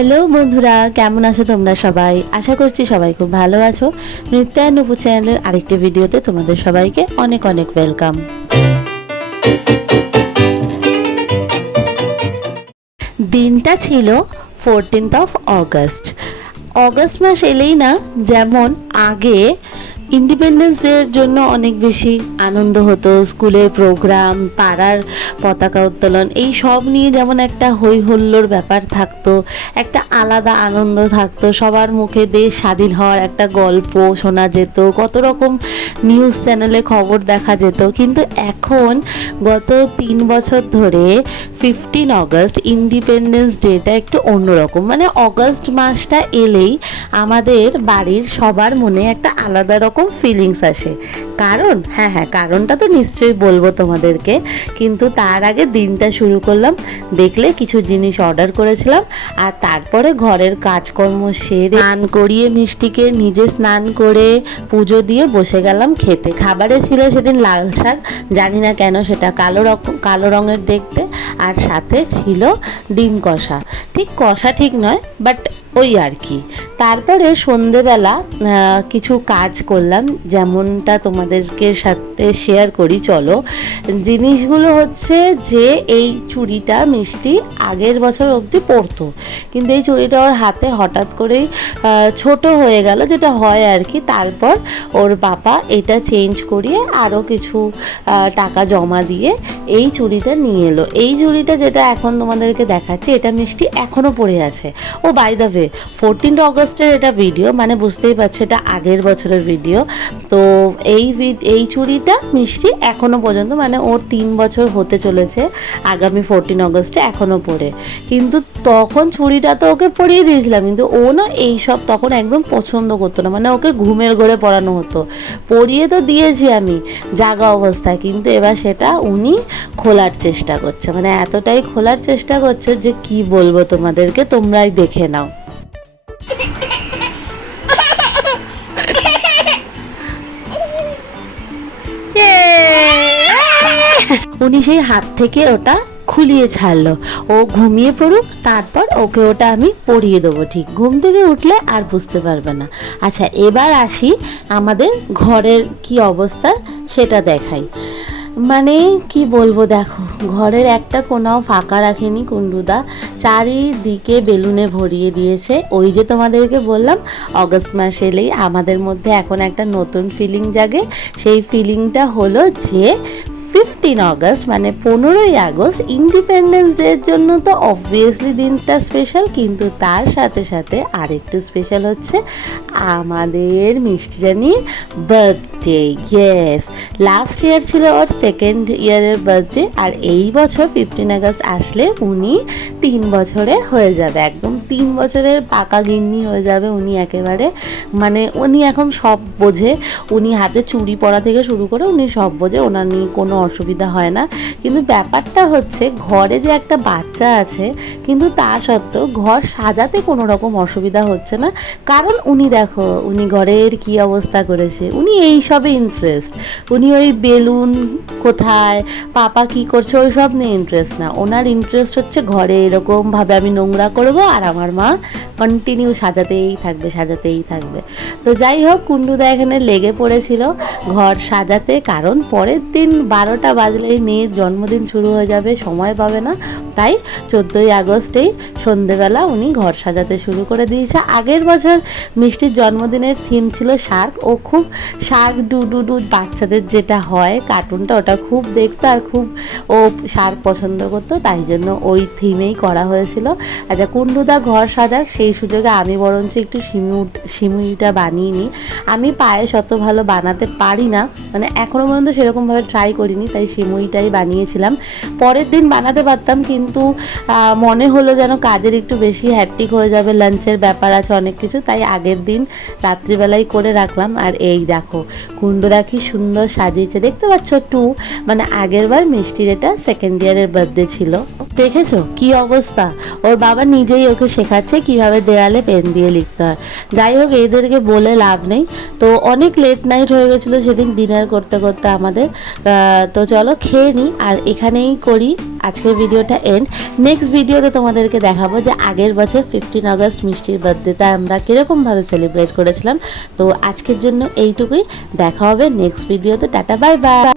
Hello বন্ধুরা, কেমন আছো তোমরা সবাই? আশা করছি সবাই খুব ভালো আছো। নৃত্যায়ন নুপু চ্যানেলের আরেকটি ভিডিওতে তোমাদের সবাইকে অনেক অনেক ওয়েলকাম। দিনটা ছিল 14th of August। অগস্ট মাস এলেই না যেমন আগে ইন্ডিপেন্ডেন্স ডের জন্য অনেক বেশি আনন্দ হতো, স্কুলের প্রোগ্রাম, পাড়ার পতাকা উত্তোলন, এই সব নিয়ে যেমন একটা হই হল্লোর ব্যাপার থাকতো, একটা আলাদা আনন্দ থাকতো, সবার মুখে দেশ স্বাধীন হওয়ার একটা গল্প শোনা যেত, কত রকম নিউজ চ্যানেলে খবর দেখা যেত। কিন্তু এখন গত 3 বছর ধরে 15 অগস্ট ইন্ডিপেন্ডেন্স ডেটা একটু অন্যরকম। মানে অগস্ট মাসটা এলেই আমাদের বাড়ির সবার মনে একটা আলাদা রকম ফিলিংস আসে। কারণ কারণটা তো নিশ্চয়ই বলবো তোমাদেরকে, কিন্তু তার আগে দিনটা শুরু করলাম। দেখলে কিছু জিনিস অর্ডার করেছিলাম, আর তারপরে ঘরের কাজকর্ম সেরে স্নান করিয়ে মিষ্টিকে নিজে স্নান করে পুজো দিয়ে বসে গেলাম খেতে। খাবারে ছিল সেদিন লাল শাক, জানি না কেন সেটা কালো রঙের দেখতে, আর সাথে ছিল ডিম কষা। কষা ঠিক নয়, বাট ওই আর কি। তারপরে সন্ধেবেলা কিছু কাজ করলাম, যেমনটা তোমাদেরকে সাথে শেয়ার করি। চলো, জিনিসগুলো হচ্ছে যে এই চুড়িটা মিষ্টি আগের বছর অবধি পরতো, কিন্তু এই চুড়িটা ওর হাতে হঠাৎ করেই ছোট হয়ে গেল, যেটা হয় আর কি। তারপর ওর বাবা এটা চেঞ্জ করিয়ে আরও কিছু টাকা জমা দিয়ে এই চুড়িটা নিয়ে এলো। এই চুড়িটা যেটা এখন তোমাদেরকে দেখাচ্ছি, এটা মিষ্টি এখনও পরে আছে। ও বাই দ্য ওয়ে, 14 অগস্টের এটা ভিডিও, মানে বুঝতেই পারছো এটা আগের বছরের ভিডিও। তো এই চুড়িটা মিষ্টি এখনও পর্যন্ত, মানে ওর 3 বছর হতে চলেছে আগামী 14 অগস্টে, এখনও পরে। কিন্তু তখন চুড়িটা তো ওকে পরিয়ে দিয়েছিলাম, কিন্তু ও না এইসব তখন একদম পছন্দ করতো না। মানে ওকে ঘুমের ঘোরে পরানো হতো। পরিয়ে তো দিয়েছি আমি জাগা অবস্থায়, কিন্তু এবার সেটা উনি খোলার চেষ্টা করছে। মানে এতটাই খোলার চেষ্টা করছে যে কি বলবো তোমাদেরকে, তোমরাই দেখে নাও। উনি সেই হাত থেকে ওটা খুলিয়ে ছাড়লো। ও ঘুমিয়ে পড়ুক, তারপর ওকে ওটা আমি পরিয়ে দেবো। ঠিক ঘুম থেকে উঠলে আর বুঝতে পারবে না। আচ্ছা, এবার আসি আমাদের ঘরের কি অবস্থা সেটা দেখাই। মানে কি বলবো, দেখো ঘরের একটা কোনাও ফাঁকা রাখেনি কুন্ডুদা, চারিদিকে বেলুনে ভরিয়ে দিয়েছে। ওই যে তোমাদেরকে বললাম অগস্ট মাস এলেই আমাদের মধ্যে এখন একটা নতুন ফিলিং জাগে। সেই ফিলিংটা হলো যে 15 অগস্ট মানে 15ই আগস্ট ইন্ডিপেন্ডেন্স ডের জন্য তো অবভিয়াসলি দিনটা স্পেশাল, কিন্তু তার সাথে সাথে আরেকটু স্পেশাল হচ্ছে আমাদের মিষ্টি জানির বার্থডে। ইয়েস, লাস্ট ইয়ার ছিল ওর 2nd ইয়ারের বার্থডে, আর এই বছর 15 আগস্ট আসলে উনি 3 বছরের হয়ে যাবে, একদম 3 বছরের পাকা গিন্নি হয়ে যাবে উনি একেবারে। মানে উনি এখন সব বোঝে, উনি হাতে চুড়ি পরা থেকে শুরু করে উনি সব বোঝে, ওনার নিয়ে কোনো অসুবিধা হয় না। কিন্তু ব্যাপারটা হচ্ছে ঘরে যে একটা বাচ্চা আছে, কিন্তু তা সত্ত্বেও ঘর সাজাতে কোনো রকম অসুবিধা হচ্ছে না। কারণ উনি দেখো উনি ঘরের কি অবস্থা করেছে, উনি এই সবে ইন্টারেস্ট। উনি ওই বেলুন কোথায়, পাপা কি করছে ওই সব নিয়ে ইন্টারেস্ট না, ওনার ইন্টারেস্ট হচ্ছে ঘরে এরকমভাবে আমি নোংরা করবো আর আমার মা কন্টিনিউ সাজাতেই থাকবে। তো যাই হোক, কুন্ডুদা এখানে লেগে পড়েছিল ঘর সাজাতে, কারণ পরের দিন 12টা বাজলেই মেয়ের জন্মদিন শুরু হয়ে যাবে, সময় পাবে না। তাই 14ই আগস্টেই সন্ধেবেলা উনি ঘর সাজাতে শুরু করে দিয়েছে। আগের বছর মিষ্টির জন্মদিনের থিম ছিল শার্ক। ও খুব শার্ক ডু বাচ্চাদের যেটা হয় কার্টুনটা, ওটা খুব দেখতো আর খুব ও শার্ক পছন্দ করতো, তাই জন্য ওই থিমেই করা হয়েছিল। আচ্ছা, কুন্ডুদা ঘর সাজাক, সেই সুযোগে আমি বরঞ্চ একটু সিমুইটা বানিয়ে নিই। আমি পায়েস অত ভালো বানাতে পারি না, মানে এখনও পর্যন্ত সেরকমভাবে ট্রাই করিনি, তাই সিমুইটাই বানিয়েছিলাম। পরের দিন বানাতে পারতাম, কিন্তু মনে হলো যেন কাজের একটু বেশি হ্যাট্রিক হয়ে যাবে, লাঞ্চের ব্যাপার আছে অনেক কিছু, তাই আগের দিন রাত্রিবেলায় করে রাখলাম। আর এই দেখো কুন্ডুদা কি সুন্দর সাজিয়েছে, দেখতে পাচ্ছ টু। মানে আগের বার মিষ্টির এটা সেকেন্ড ইয়ারের বার্থডে ছিল। দেখেছো কি অবস্থা, ওর বাবা নিজেই ওকে শেখাচ্ছে কিভাবে দেয়ালে পেন দিয়ে লিখতে হয়। যাই হোক, এদেরকে বলে লাভ নেই। তো অনেক লেট নাইট হয়ে গেছিলো সেদিন ডিনার করতে করতে আমাদের। তো চলো খেয়ে নিই, আর এখানেই করি আজকের ভিডিওটা এন্ড। নেক্সট ভিডিওতে তোমাদেরকে দেখাবো যে আগের বছর 15 আগস্ট মিষ্টির বার্থডেটা আমরা কীরকমভাবে সেলিব্রেট করেছিলাম। তো আজকের জন্য এইটুকুই, দেখা হবে নেক্সট ভিডিওতে। Tata, bye bye.